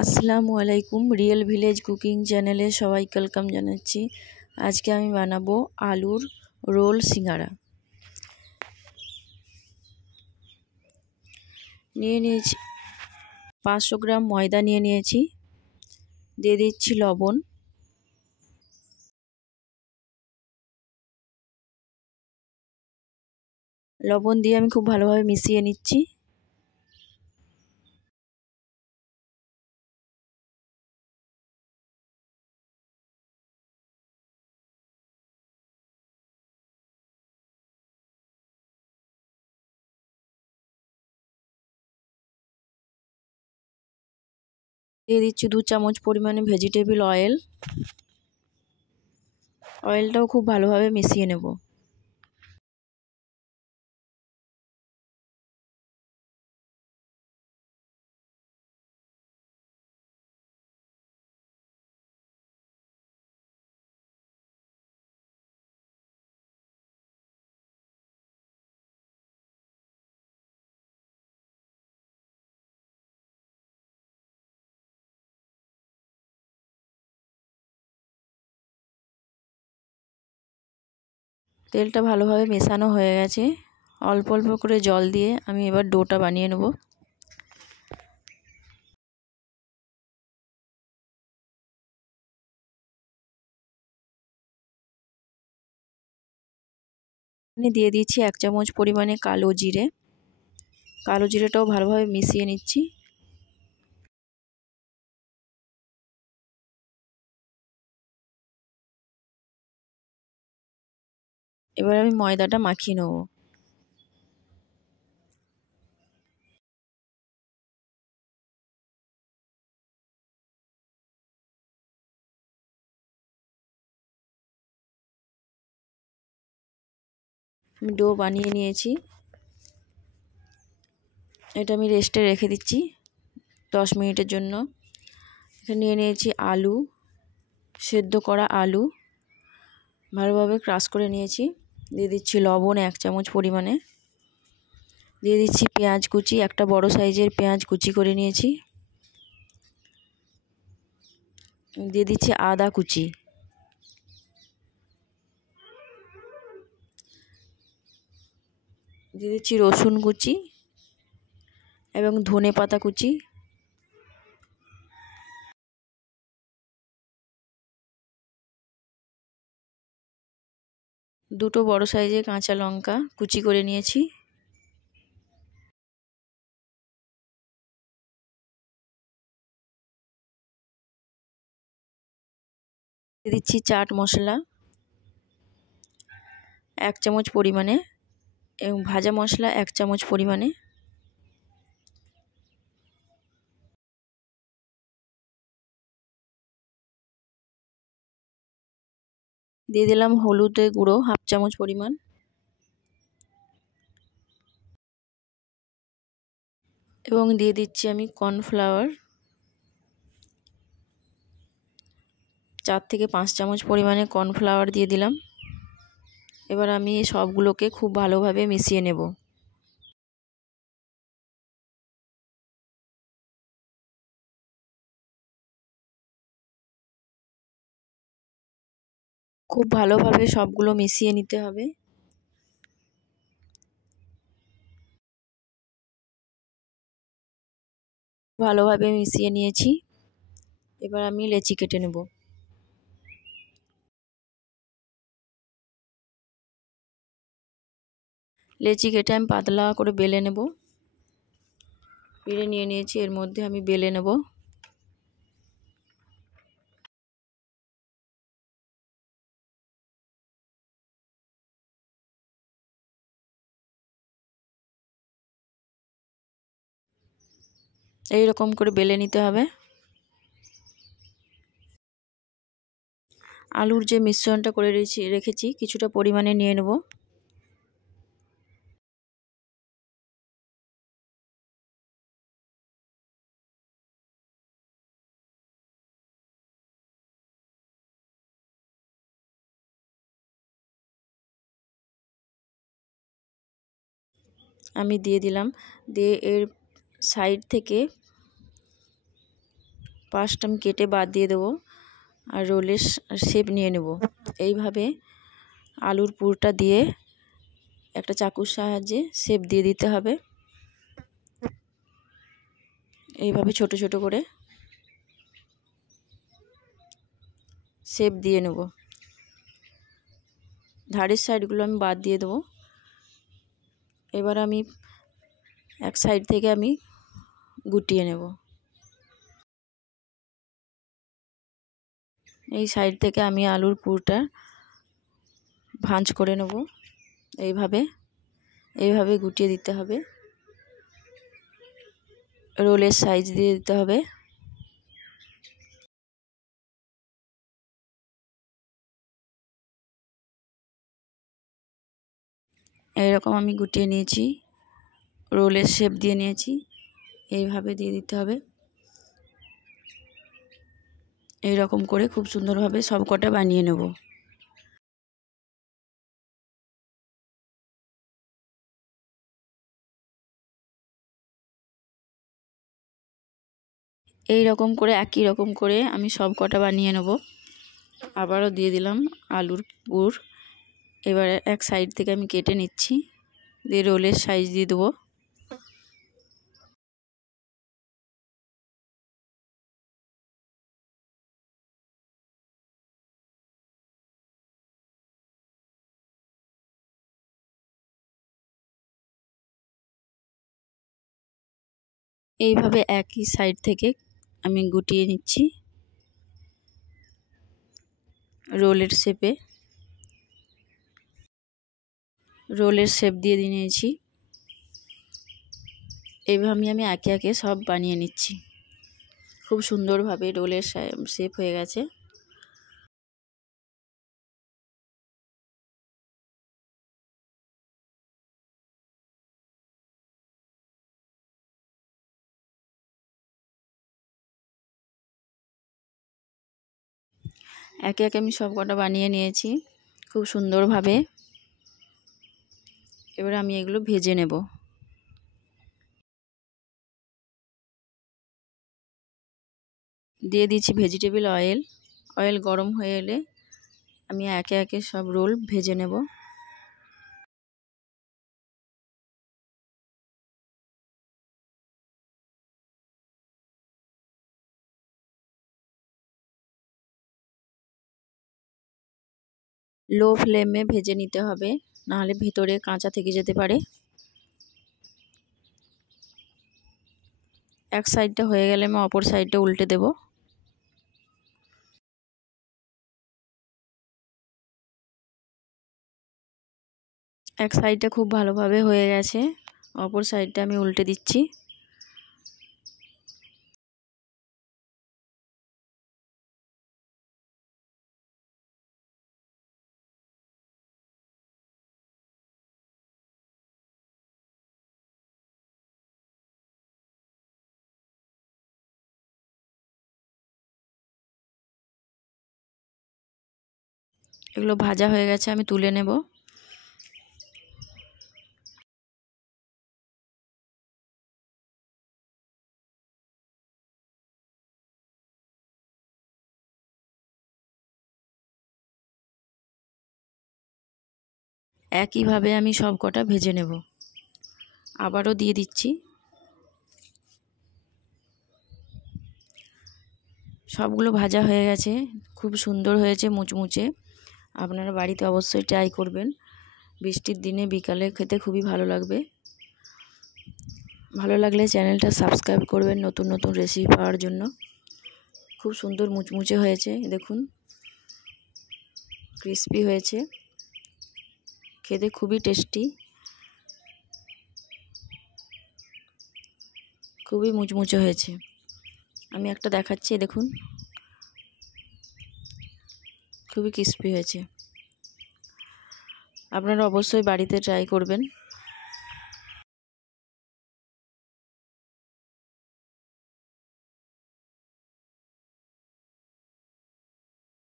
আসসালামু আলাইকুম। Real village cooking চ্যানেলে সবাইকে ওয়েলকাম জানাচ্ছি। আজকে আমি বানাবো আলুর রোল সিঙ্গারা। নিয়েছি 500 গ্রাম ময়দা নিয়েছি। দিয়ে দিচ্ছি লবণ, দিয়ে আমি খুব ভালোভাবে মিশিয়ে নিচ্ছি। দিয়ে দিচ্ছি 2 চামচ পরিমাণে ভেজিটেবল অয়েল। অয়েলটাও খুব ভালোভাবে মিশিয়ে নেব। তেলটা ভালোভাবে মেশানো হয়ে গেছে। অল্প অল্প করে জল দিয়ে আমি এবার ডোটা বানিয়ে নেব। দিয়ে দিচ্ছি 1 চামচ পরিমাণে কালো জিরে। কালো জিরেটাও ভালোভাবে মিশিয়ে নিচ্ছি। এবার আমি ময়দাটা মাখিয়ে নেব। আমি ডো বানিয়ে নিয়েছি। এটা আমি রেস্টে রেখে দিচ্ছি 10 মিনিটের জন্য। এখানে নিয়েছি আলু, সেদ্ধ করা আলু ভালোভাবে ক্রাশ করে নিয়েছি। দিয়ে দিচ্ছি লবণ 1 চামচ পরিমাণে। দিয়ে দিচ্ছি পেঁয়াজ কুচি, একটা বড় সাইজের পেঁয়াজ কুচি করে নিয়েছি। দিয়ে দিচ্ছি আদা কুচি। দিয়ে দিচ্ছি রসুন কুচি এবং ধনে পাতা কুচি। দুটো বড় সাইজের কাঁচা লঙ্কা কুচি করে নিয়েছি। দিয়ে দিচ্ছি চাট মশলা 1 চামচ পরিমাণে এবং ভাজা মশলা 1 চামচ পরিমাণে। দিয়ে দিলাম হলুদের গুঁড়ো 1/2 চামচ পরিমাণ এবং দিয়ে দিচ্ছি আমি কর্নফ্লাওয়ার 4 থেকে 5 চামচ পরিমাণে কর্নফ্লাওয়ার দিয়ে দিলাম। এবার আমি সবগুলোকে খুব ভালোভাবে মিশিয়ে নেব। খুব ভালোভাবে সবগুলো মিশিয়ে নিতে হবে। ভালোভাবে মিশিয়ে নিয়েছি। এবার আমি লেচি কেটে নেব। লেচি কেটে আমি পাতলা করে বেলে নেব। বেলে নিয়েছি, এর মধ্যে আমি বেলে নেব। এই রকম করে বেলে নিতে হবে। আলুর যে মিশ্রণটা করে রেখেছি কিছুটা পরিমাণে নিয়ে নেব। আমি দিয়ে দিলাম। দিয়ে এর সাইড থেকে পাশটা আমি কেটে বাদ দিয়ে দেবো আর রোলের শেপ নিয়ে নেব। এইভাবে আলুর পুরটা দিয়ে একটা চাকুর সাহায্যে শেপ দিয়ে দিতে হবে। এইভাবে ছোট ছোট করে শেপ দিয়ে নেব। ধারের সাইডগুলো আমি বাদ দিয়ে দেবো। এবার আমি এক সাইড থেকে আমি গুটিয়ে নেব। এই সাইড থেকে আমি আলুর পুরটা ভাঁজ করে নেব। এইভাবে গুটিয়ে দিতে হবে। রোলের সাইজ দিয়ে দিতে হবে। এইরকম আমি গুটিয়ে নিয়েছি, রোলের শেপ দিয়ে নিয়েছি। এইভাবে দিয়ে দিতে হবে। এইরকম করে খুব সুন্দরভাবে সব কটা বানিয়ে নেব। এই রকম করে একই রকম করে আমি সব কটা বানিয়ে নেব। আবারও দিয়ে দিলাম আলুর পুর। এবারে এক সাইড থেকে আমি কেটে নিচ্ছি, দিয়ে রোলের সাইজ দিয়ে দেবো। এইভাবে একই সাইড থেকে আমি গুটিয়ে নিচ্ছি রোলের শেপে। রোলের শেপ দিয়ে নিয়েছি। এইভাবে আমি একে একে সব বানিয়ে নিচ্ছি। খুব সুন্দরভাবে রোলের শেপ হয়ে গেছে। একে একে আমি সব কটা বানিয়ে নিয়েছি খুব সুন্দরভাবে। এবার আমি এগুলো ভেজে নেব। দিয়ে দিচ্ছি ভেজিটেবল অয়েল। অয়েল গরম হয়ে এলে আমি একে একে সব রোল ভেজে নেব। লো ফ্লেমে ভেজে নিতে হবে, নাহলে ভিতরে কাঁচা থেকে যেতে পারে। এক সাইডটা হয়ে গেলে আমি অপর সাইডটা উল্টে দেব। এক সাইডটা খুব ভালোভাবে হয়ে গেছে, অপর সাইডটা আমি উল্টে দিচ্ছি। এগুলো ভাজা হয়ে গেছে, আমি তুলে নেব। একইভাবে আমি সব কটা ভেজে নেব। আবারও দিয়ে দিচ্ছি। সবগুলো ভাজা হয়ে গেছে, খুব সুন্দর হয়েছে মুচমুচে। আপনারা বাড়িতে অবশ্যই ট্রাই করবেন। বৃষ্টির দিনে বিকালে খেতে খুবই ভালো লাগবে। ভালো লাগলে চ্যানেলটা সাবস্ক্রাইব করবেন নতুন নতুন রেসিপি পাওয়ার জন্য। খুব সুন্দর মুচমুচে হয়েছে, দেখুন ক্রিস্পি হয়েছে, খেতে খুবই টেস্টি, খুবই মুচমুচে হয়েছে। আমি একটা দেখাচ্ছি, দেখুন খুবই ক্রিস্পি হয়েছে। আপনারা অবশ্যই বাড়িতে ট্রাই করবেন।